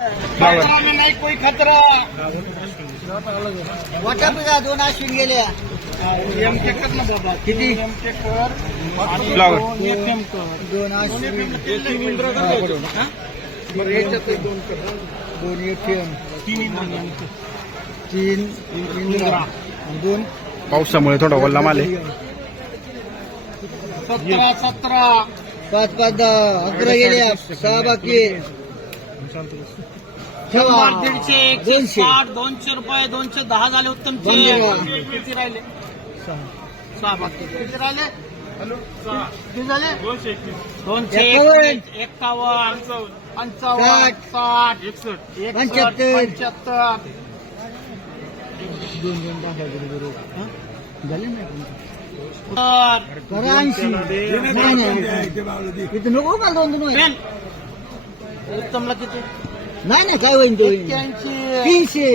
खतरा नाही कोई खतरा. वाटा बघा 2 अश्विन गेल्या. एम के कर ना बाबा. किती? एम के कर. फ्लावर. 2 अश्विन. बरं याच्यात 2 कर. 2 एटीएम. 3 इंद्रायणी. 3 इंद्रा. 2 पावसामुळे थोडा वल्ला माल आहे. 17 17. 5 5 10 11 गेल्या. 6 बाकी. 100 150 200. 160 200 रुपये 210 झाले. उत्तम बंद. किती राहिले? 6 बाकी. किती राहिले? किती झाले? 200 51. 51 55 60. 60 75. 75 2 2 टाकायचे बरोबर. झाले नाही तर 80. इथं नको का 2 2 पेन. उत्तमला किती? नाही काय होईल तो 81 300.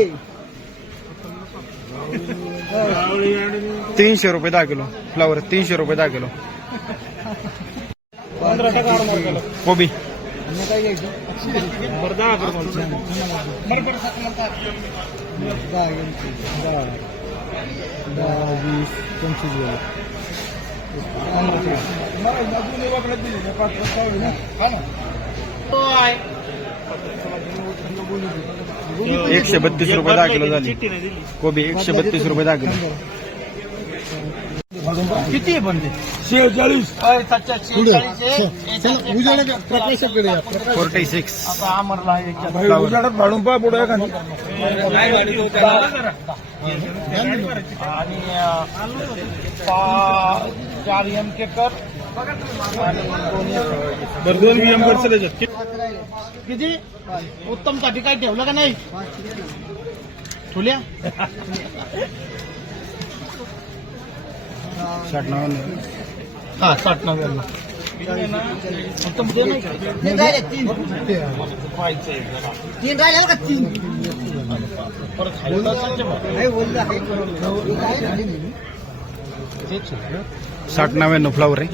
300 रुपये 10 किलो फ्लावर. 300 रुपये 10 किलो. 15% कोबी. काय घ्यायचं? बरं 10 बरोबर 10 20 25 गेला. 132 रुपये 10 किलो झाली. कोबी 132 रुपये 10 किलो. किती आहे पण ते? 46. 46 आता अमरला आहे फ्लावर. भाडून पहा पुढे आणि 4 एम के कर. किती? उत्तम साठी काय ठेवलं का नाही? ठुल्या 69. हा 60-90. उत्तम दे नाही का? 3 राहिले 3 राहिले का 3 परत खायला जायचं बा. नाही बोललं आहे 60-99 फ्लावर आहे.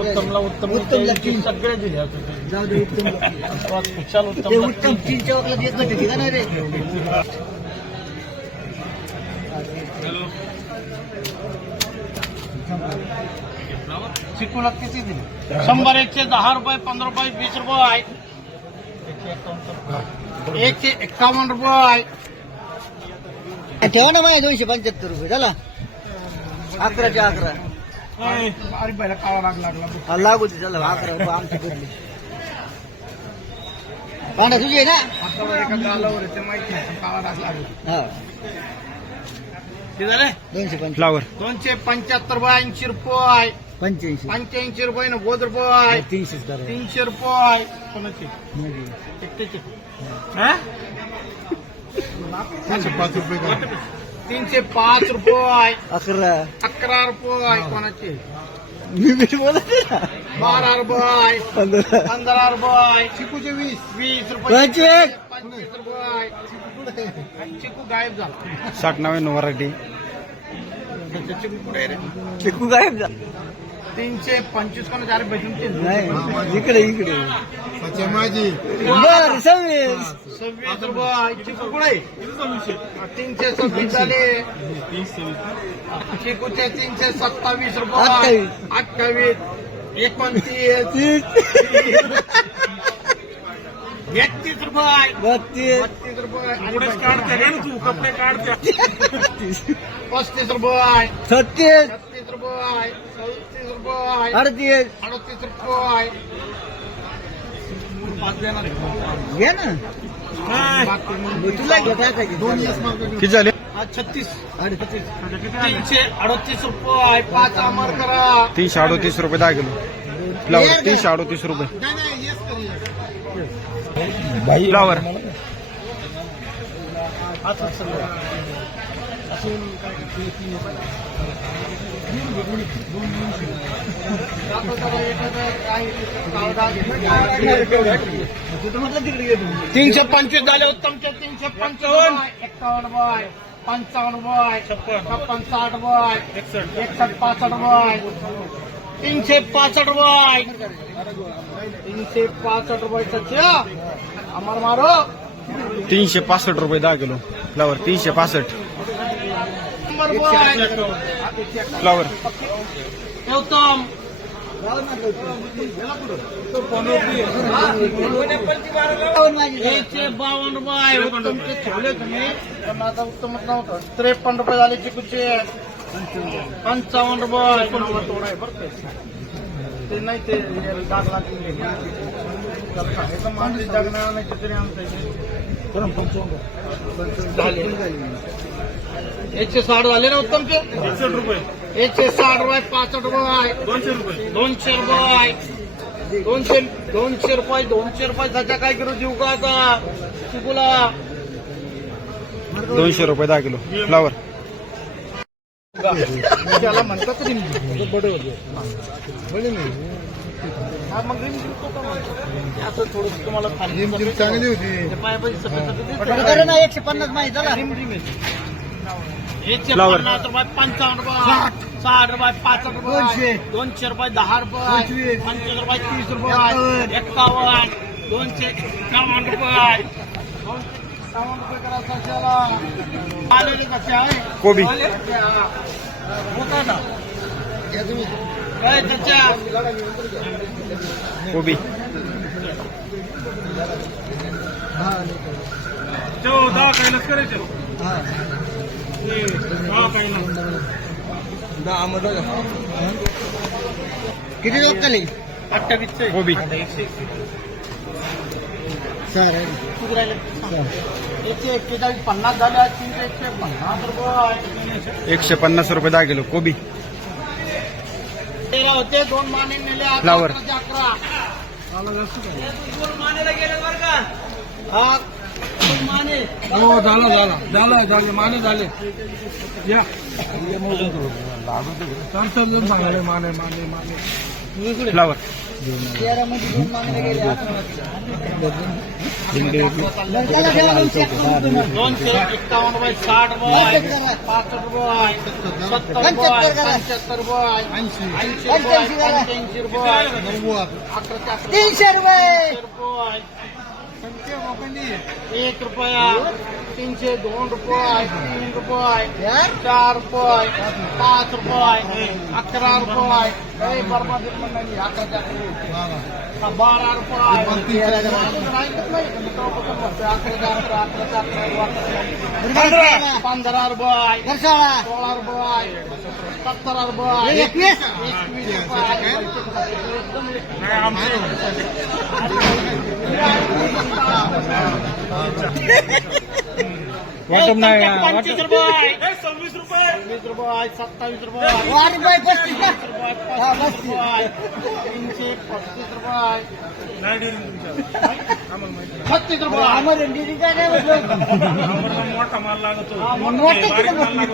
उत्तमला उत्तम उत्तमला तीन. सगळे दिले होते. जाऊ दे उत्तम खुशाल ते उत्तम उत्तम 3च्या वगैरे देत नाही का नाही रे. चिकूला किती दिले? 100 110 रुपये 15 रुपये 20 रुपये 151 रुपये. ठेवा ना माझ्या 275 रुपये झाला. 11च्या 11 अरे पहिला कावा लागला. हा लागू दे झाला. 11 रुपये आमची करली. पांढरा तुझी आहे ना. आता एका गालावर ते माहिती नाही कावा लागला. हा ते झाले 275 फ्लावर. 275 रुपये 80 रुपये 85 85 रुपये 90 रुपये 300 करा. 300 रुपये. कोणाचे? एकट्याचे. हा? 5 रुपये करा. 305 रुपये 11 11 रुपये. कोणाचे? मी बोलत ना. 12 रुपये 15 15 रुपये. चिकूचे 20 रुपये 25 25 रुपये. चिकू गायब झाला. 60-99 व्हरायटी. चिकू कुठे रे? चिकू गायब जा. 325 कोणाचे? अरे बसून नाही इकडे इकडे माझी बर 26 26 रुपये. चिकू कुठे? 326 झाले. चिकूचे 327 रुपये 28 29 31 रुपये 32 32 रुपये. तू कपडे काढते. 35 रुपये 36 36 रुपये 37 रुपये 38 38 रुपये. घे ना. तुला घेता किती झाले? 36 38 338 रुपये 5 अमर करा. 338 रुपये 10 किलो फ्लावर. 338 रुपये नाही नाही येस करूया. फ्लावर. म्हटलं तिकडे घे तुम्ही. 325 झाले. उत्तमचे 355 51 रुपये 55 रुपये 56 60 रुपये 61 65 रुपये 365 रुपये 365 रुपये सच्चा आम्हाला मारो 365 रुपये 10 किलो फ्लावर 365 फ्लावर उत्तम 152 रुपये उत्तमचे ठेवले तुम्ही पण आता उत्तमच नव्हतं 53 रुपये झाले चिकूचे 55 रुपये तोडा आहे बरं ते नाही ते डाग लागले सांगायचं माणूस जगणार नाही तरी आमचं झाले 160 झाले ना उत्तमचे 160 रुपये 160 रुपये 65 रुपये 200 रुपये 200 रुपये 200 रुपये 200 रुपये त्याच्या काय करू देऊ का आता चिकूला 200 रुपये 10 किलो फ्लावर त्याला म्हणतात तरी हा मग रिम देतो का मग? असं थोडं तुम्हाला खाली चांगली होती पायापाशी सफेद बरं ना 150 माहिती झाला रिम रिम एकशे Flower. 50 रुपये 55 रुपये 60 रुपये 65 रुपये 200 रुपये 10 रुपये 25 रुपये 30 रुपये 51 251 रुपये 251 रुपये करायचं त्याला आलेले कसे आहे कोबी होता ना काय त्याच्या कोबी काहीच करायचं किती लोक खाली 28 कोबी सर 141 झाले 350 रुपये 150 रुपये 10 किलो कोबी 13 होते 2 माने नेले Flower. 11 2 मानेला गेले बरं का हा 2 माने हो झालं माने झाले या माने फ्लावर 13 मध्ये 2 माने गेले 251 रुपये 60 रुपये 65 रुपये 70 रुपये 75 रुपये 80 रुपये 85 रुपये 300 रुपये 1 रुपया 300 2 रुपये 3 रुपये 4 रुपये 5 रुपये 11 रुपये बरबाद 12 रुपये 15 रुपये घरशाळा 16 रुपये 17 रुपये 21 वाटप नाही 25 रुपये 26 रुपये 27 रुपये 4 रुपये 35 ना हा, 35 रुपये 335 रुपये 36 रुपये आम्हाला डेली काय नाही म्हटलं मोठं किती म्हटलं?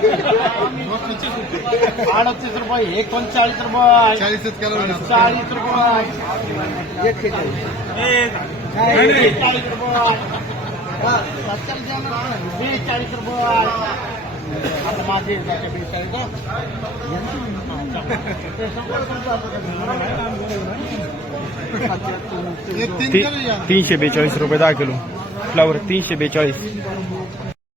38 रुपये 39 रुपये 40 रुपये 40 रुपये 42 रुपये आता माझे 42 342 रुपये 10 किलो फ्लावर 342